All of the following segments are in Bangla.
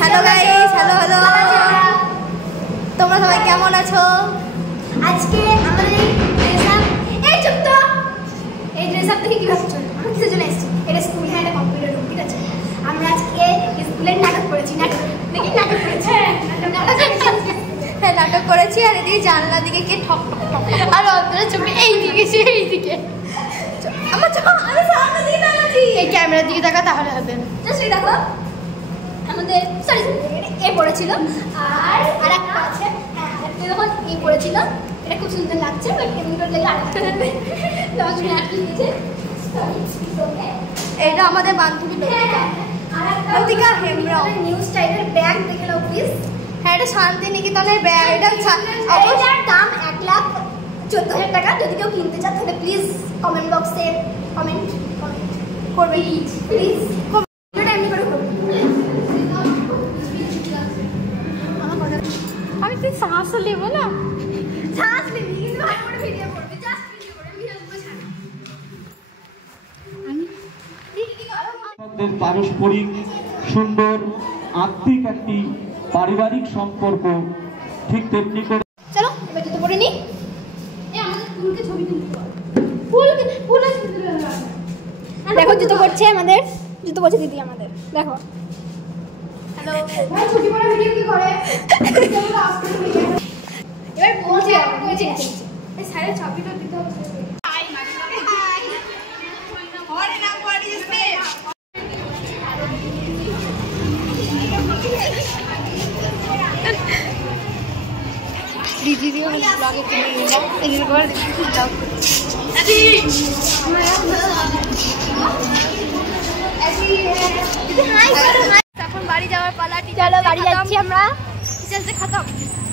হ্যালো গাইস, হ্যালো তোমরা সবাই কেমন আছো? আজকে আমাদের এই ড্রেস আপ থেকে কি ভাবছো? আমরা কিসের জন্য এসেছি? এটা স্কুল, হ্যাঁ এটা কম্পিউটার রুম, ঠিক আছে? আমরা আজকে স্কুলের নাটক করেছি। নাটক করেছি। হ্যাঁ নাটক করেছি। আর এদিকে জানলা দিকে কে ঠক ঠক ঠক আর অন্তরা চোখে এইদিকে আমার চোখ আমি সামনে দিকে তাকাচ্ছি। এই ক্যামেরার দিকে তাকা, তাহলে হবে। জাস্ট এই দেখো আমাদের সরি এ পড়েছিল আর আরেকটা আছে। হ্যাঁ আরেকটা যখন এ পড়েছিল, এটা খুব সুন্দর লাগছে। বাট এমন করে লাগলে আরেকটা হবে। লজনে আটকে দিয়েছে। এটা আমাদের বান্ধবী লতিকা হেমব্রম। নিউ স্টাইলের ব্যাগ দেখে নাও প্লিজ। হ্যাঁ এটা শান্তিনিকেতনের ব্যাগ। এটার দাম 1,14,000 টাকা। যদি কেউ কিনতে চান তাহলে প্লিজ কমেন্ট বক্সে কমেন্ট করবে প্লিজ। ভিডিওটা এমনি করে করবে। আমি তুই শ্বাস নেবো না, শ্বাস নিবি কিন্তু ভালো করে ভিডিও করবে। জাস্ট ভিডিও করে ভিডিওগুলো ছাড়া। আমাদের পারস্পরিক সুন্দর আত্মিক একটি পারিবারিক সম্পর্ক, ঠিক তেমনি করে চলো এবার জুতো পরে নি। আমাদের ফুলকে ছবি তুলতে হবে। ফুল আছে দেখো জুতো পরছে আমাদের, জুতো পরছে দিদি আমাদের। দেখো হ্যালো ভাই, ছবি পড়া ভিডিও কি করে? এবার বলছি নিচে এই সাইডে ছবিটা দিতে হবে। দিদি দিয়ে ব্লগে কিনে নিলাম। এদিকে করে এখন বাড়ি যাওয়ার পালা। চলো বাড়ি যাচ্ছি আমরা। টিচার্সদের খতম।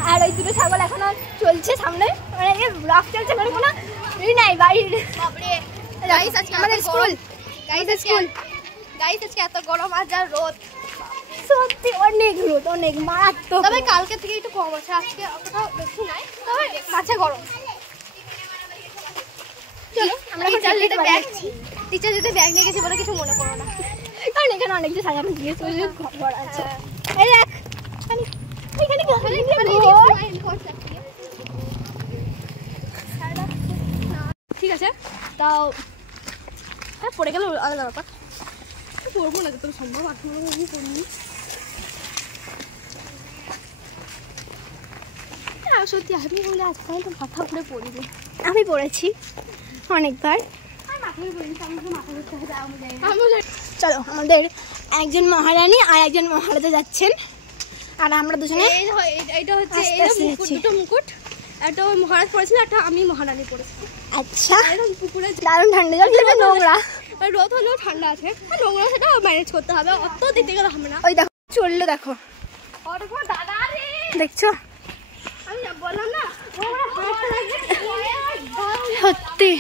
আর ওই দুটো ছাগল এখনো চলছে সামনে, মানে ব্লগ চলছে, মানে কোনো ই নাই বাড়ির। বাপরে গাইস, আজকে আমাদের স্কুল। গাইস আজকে এত গরম আর যা রোদ, সত্যি অনেক রোদ, অনেক মারাত্মক। তবে কালকে থেকে একটু কম আছে, আজকে অতটা বেশি নাই, তবে মাঝে গরম। চলো আমরা টিচার যদি ব্যাগ নিয়ে গেছি বলে কিছু মনে করো না, কারণ এখানে অনেক কিছু সাজানো জিনিস খবর আছে। এই দেখ এখানে ঠিক আছে তাও হ্যাঁ পড়ে গেল আলাদা ব্যাপার। পড়বো না যত সম্ভব, আমি পড়িনি। সত্যি আমি বলে আজকাল তো মাথা করে পড়িনি। আমি পড়েছি অনেকবার। চলো আমাদের একজন মহারানী আর একজন মহারাজা যাচ্ছেন, আর আমরা দুজনে এইটা হচ্ছে দুটো মুকুট। একটা ওই মহারাজ পড়েছিল, একটা আমি মহারানী পড়েছি। আচ্ছা পুকুরে দারুণ ঠান্ডা জল, নোংরা রোদ হলেও ঠান্ডা আছে, নোংরা সেটা ম্যানেজ করতে হবে, অত দিতে গেলে হবে না। ওই দেখো চললো, দেখো দেখছো আমি বললাম না সত্যি।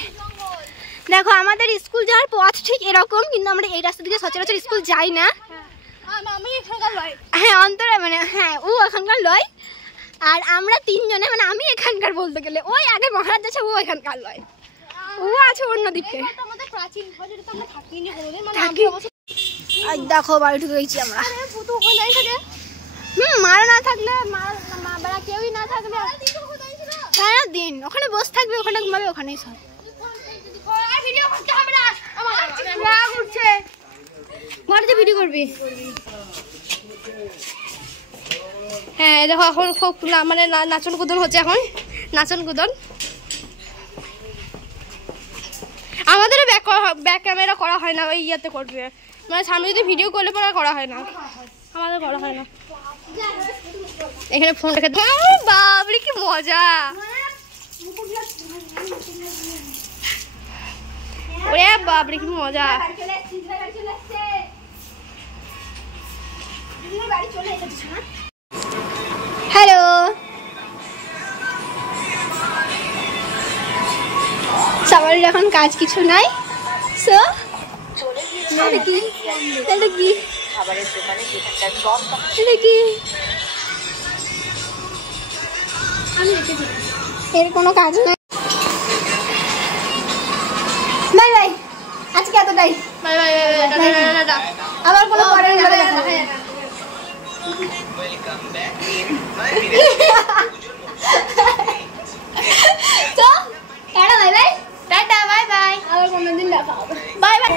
দেখো আমাদের স্কুল যাওয়ার পথ ঠিক এরকম, কিন্তু আমরা এই রাস্তা দিকে সচরাচর স্কুল যাই না। আমি এখানকার লয়। হ্যাঁ অন্তরা মানে হ্যাঁ ও এখানকার লয়, আর আমরা তিনজনে মানে আমি এখানকার বলতে গেলে। ওই আগে মহারাজ আছে, ও এখানকার লয়, ও আছে অন্যদিকে। আমাদের প্রাচীন ঘর, যেটা তো আমরা থাকিনি কোনোদিন, মানে আর দেখো বাড়ি ঢুকে গেছি আমরা। মারা না থাকলে মারা কেউই না থাকলে সারাদিন ওখানে বসে থাকবে, ওখানে ঘুমাবে, ওখানেই সব। ঘরে ভিডিও করবি। হ্যাঁ দেখো এখন খুব মানে নাচন কুদন হচ্ছে, এখন নাচন কুদন। আমাদেরও ব্যাক ক্যামেরা করা হয় না, ওই ইয়াতে করবে, মানে সামনে যদি ভিডিও করলে পরে করা হয় না, আমাদের করা হয় না। এখানে ফোন রেখে বাবরে কি মজা, ওরে বাবরে কি মজা। হ্যালো সবার এখন কাজ কিছু নাই, সো এটা কি এর কোনো কাজ নাই। বাই বাই, আজকে এতটাই। বাই বাই, আবার কোনো পরের তো tata bye bye. Tata bye bye. আবার কোনোদিন দেখা হবে। Bye bye.